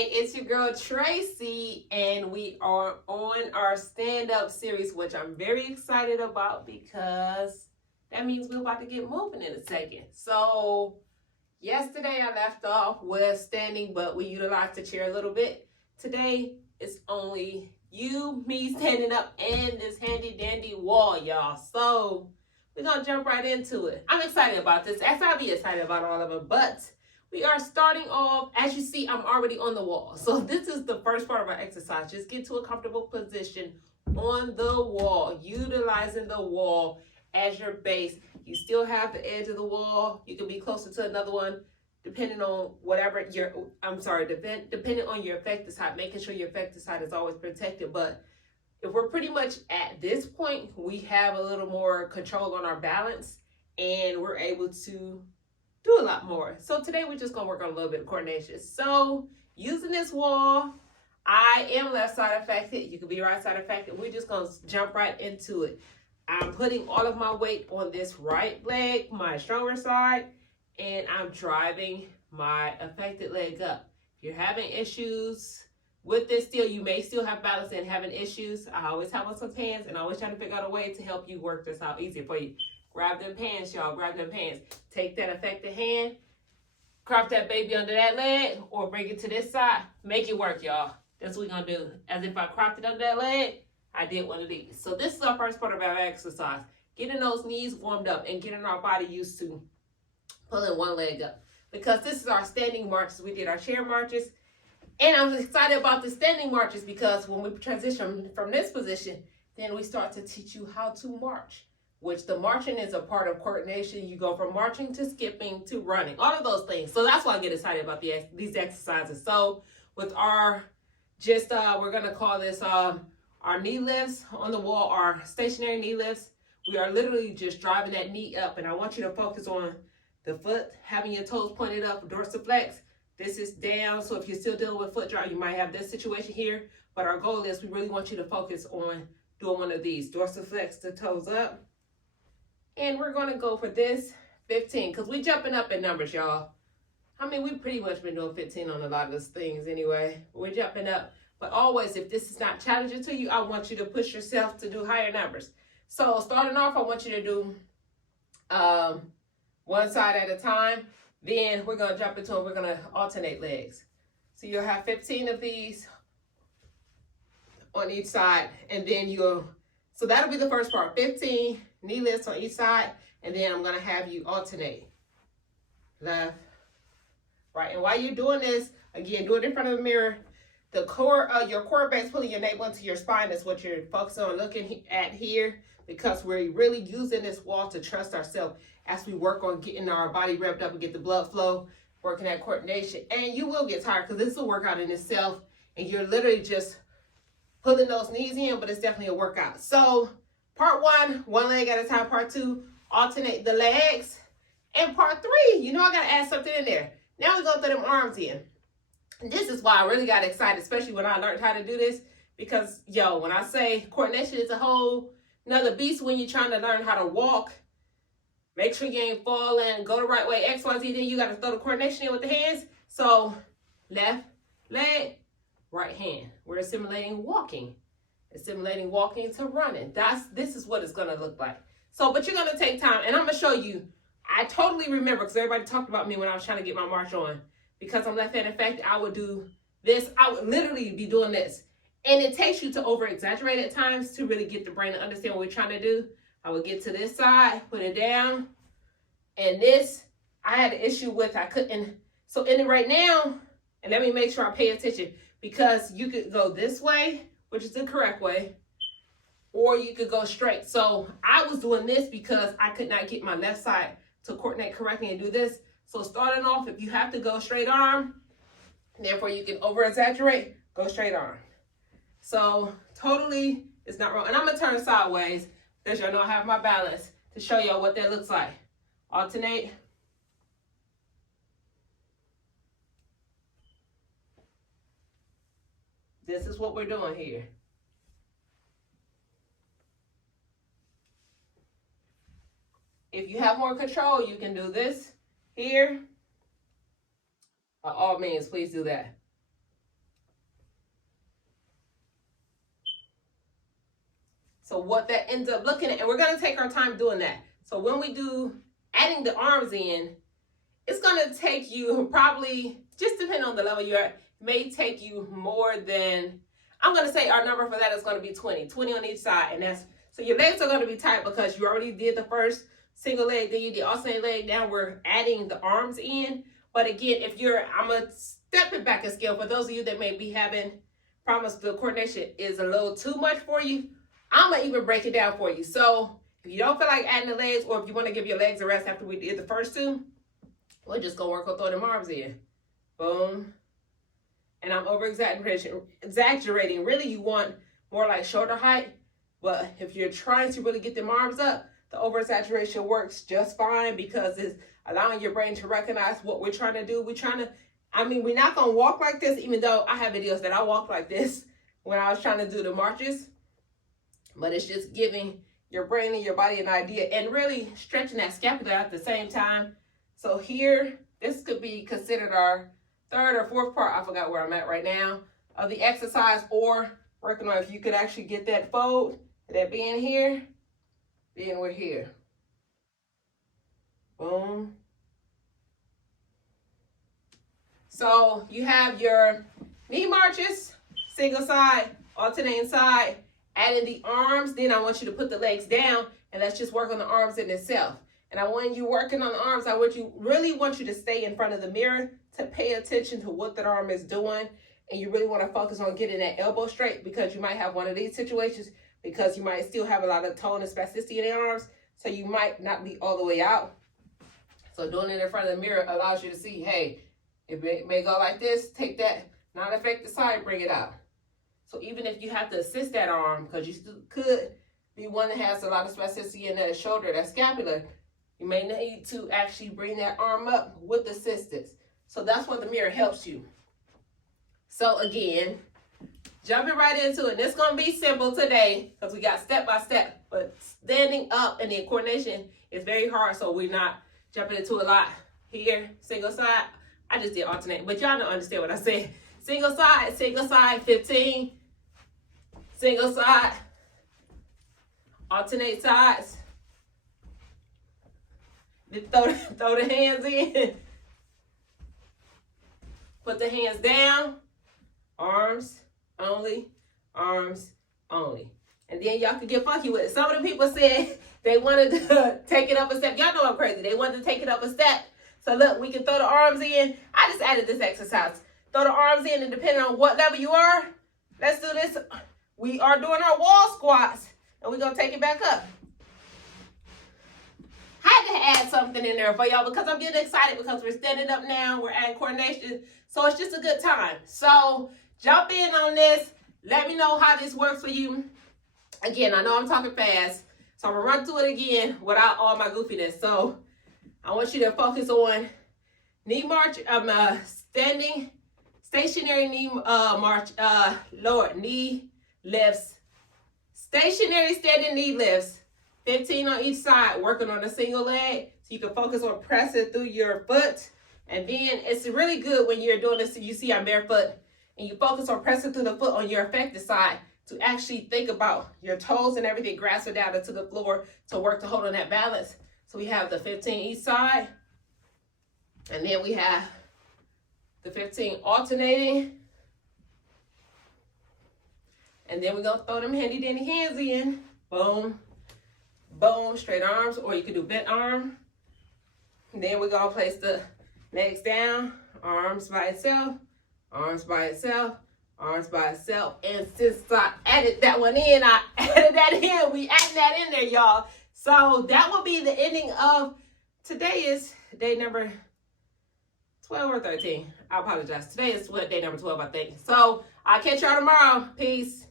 Hi, it's your girl Tracy, and we are on our stand-up series, which I'm very excited about because that means we're about to get moving in a second. So yesterday I left off with standing, but we utilized the chair a little bit. Today it's only you, me standing up, and this handy dandy wall, y'all. So we're gonna jump right into it. I'm excited about this. As I'll be excited about all of it, but we are starting off. As you see, I'm already on the wall. So this is the first part of our exercise. Just get to a comfortable position on the wall, utilizing the wall as your base. You still have the edge of the wall. You can be closer to another one, depending on whatever depending on your effective side, making sure your effective side is always protected. But if we're pretty much at this point, we have a little more control on our balance and we're able to do a lot more. So today we're just gonna work on a little bit of coordination. So using this wall, I am left side affected. You can be right side affected. We're just gonna jump right into it. I'm putting all of my weight on this right leg, my stronger side, and I'm driving my affected leg up. If you're having issues with this still, you may still have balance and having issues. I always have on some pants and I always try to figure out a way to help you work this out easier for you. Grab them pants, y'all. Grab them pants. Take that affected hand, crop that baby under that leg, or bring it to this side. Make it work, y'all. That's what we're going to do. As if I cropped it under that leg, I did one of these. So this is our first part of our exercise. Getting those knees warmed up and getting our body used to pulling one leg up. Because this is our standing marches. We did our chair marches. And I'm excited about the standing marches because when we transition from this position, then we start to teach you how to march, which the marching is a part of coordination. You go from marching to skipping to running, all of those things. So that's why I get excited about these exercises. So with our, we're gonna call this our knee lifts on the wall, our stationary knee lifts. We are literally just driving that knee up, and I want you to focus on the foot, having your toes pointed up, dorsiflex. This is down, so if you're still dealing with foot drop, you might have this situation here, but our goal is we really want you to focus on doing one of these. Dorsiflex the toes up. And we're gonna go for this 15, because we're jumping up in numbers, y'all. I mean, we've pretty much been doing 15 on a lot of those things anyway. We're jumping up, but always, if this is not challenging to you, I want you to push yourself to do higher numbers. So starting off, I want you to do one side at a time. Then we're gonna jump into it. We're gonna alternate legs. So you'll have 15 of these on each side, and then so that'll be the first part, 15 knee lifts on each side, and then I'm gonna have you alternate. Left, right. And while you're doing this, again, do it in front of the mirror. The core, your core base, pulling your navel into your spine is what you're focusing on looking at here, because we're really using this wall to trust ourselves as we work on getting our body revved up and get the blood flow, working that coordination. And you will get tired because this is a workout in itself, and you're literally just pulling those knees in, but it's definitely a workout. So part one leg at a time. Part two, alternate the legs. And part three, I got to add something in there. Now we're going to throw them arms in. And this is why I really got excited, especially when I learned how to do this. Because, when I say coordination is a whole another beast when you're trying to learn how to walk, make sure you ain't falling, go the right way, X, Y, Z, then you got to throw the coordination in with the hands. So left leg, right hand. We're assimilating walking to running. This is what it's going to look like. So, but you're going to take time, and I'm going to show you. I totally remember, because everybody talked about me when I was trying to get my march on. Because I'm left-handed affected, I would do this. I would literally be doing this. And it takes you to over-exaggerate at times to really get the brain to understand what we're trying to do. I would get to this side, put it down. And this, I had an issue with, I couldn't. So in it right now, and let me make sure I pay attention, because you could go this way, which is the correct way, or you could go straight. So I was doing this because I could not get my left side to coordinate correctly and do this. So starting off, if you have to go straight arm, therefore you can over-exaggerate, go straight arm. So totally, it's not wrong. And I'm going to turn sideways, because y'all know I have my balance, to show y'all what that looks like. Alternate. This is what we're doing here. If you have more control, you can do this here. By all means, please do that. So what that ends up looking at, and we're going to take our time doing that. So when we do adding the arms in, it's going to take you probably, just depending on the level you're at, may take you more than, I'm going to say our number for that is going to be 20 on each side. And that's, so your legs are going to be tight because you already did the first single leg, then you did alternate leg. Now we're adding the arms in. But again, if you're, I'm going to step it back a scale. For those of you that may be having problems, the coordination is a little too much for you, I'm going to even break it down for you. So if you don't feel like adding the legs, or if you want to give your legs a rest after we did the first two, we're just going to work on throwing them arms in. Boom. And I'm over exaggerating. Really, you want more like shoulder height. But if you're trying to really get them arms up, the over exaggeration works just fine because it's allowing your brain to recognize what we're trying to do. We're not going to walk like this, even though I have videos that I walk like this when I was trying to do the marches. But it's just giving your brain and your body an idea and really stretching that scapula at the same time. So here, this could be considered our third or fourth part, I forgot where I'm at right now, of the exercise, or working on if you could actually get that fold, that being here, then we're here. Boom. So you have your knee marches, single side, alternating side, adding the arms. Then I want you to put the legs down and let's just work on the arms in itself. And when you're working on the arms, I really want you to stay in front of the mirror to pay attention to what that arm is doing. And you really want to focus on getting that elbow straight, because you might have one of these situations because you might still have a lot of tone and spasticity in the arms. So you might not be all the way out. So doing it in front of the mirror allows you to see, hey, it may go like this, take that non-affected side, bring it out. So even if you have to assist that arm, because you still could be one that has a lot of spasticity in that shoulder, that scapula, you may need to actually bring that arm up with assistance. So that's what the mirror helps you. So again, jumping right into it. And it's going to be simple today because we got step by step. But standing up and the coordination is very hard, so we're not jumping into a lot. Here, single side. I just did alternate, but y'all don't understand what I said. Single side, 15. Single side, alternate sides. Then throw the hands in. Put the hands down. Arms only, arms only. And then y'all can get funky with it. Some of the people said they wanted to take it up a step. Y'all know I'm crazy. They wanted to take it up a step. So look, we can throw the arms in. I just added this exercise. Throw the arms in, and depending on what level you are, let's do this. We are doing our wall squats, and we're going to take it back up. Had to add something in there for y'all because I'm getting excited because we're standing up now. We're adding coordination. So it's just a good time. So jump in on this. Let me know how this works for you. Again, I know I'm talking fast, so I'm going to run through it again without all my goofiness. So I want you to focus on knee march, standing, stationary knee march, lower knee lifts, stationary standing knee lifts, 15 on each side, working on a single leg. So you can focus on pressing through your foot. And then it's really good when you're doing this, you see I'm barefoot, and you focus on pressing through the foot on your affected side to actually think about your toes and everything, grasping down into the floor to work to hold on that balance. So we have the 15 each side, and then we have the 15 alternating. And then we're going to throw them handy dandy hands in. Boom, boom, straight arms, or you can do bent arm. And then we're going to place the legs down, arms by itself, arms by itself, arms by itself. And since I added that one in, I added that in. We added that in there, y'all. So that will be the ending of, today is day number 12 or 13. I apologize. Today is day number 12, I think. So I'll catch y'all tomorrow. Peace.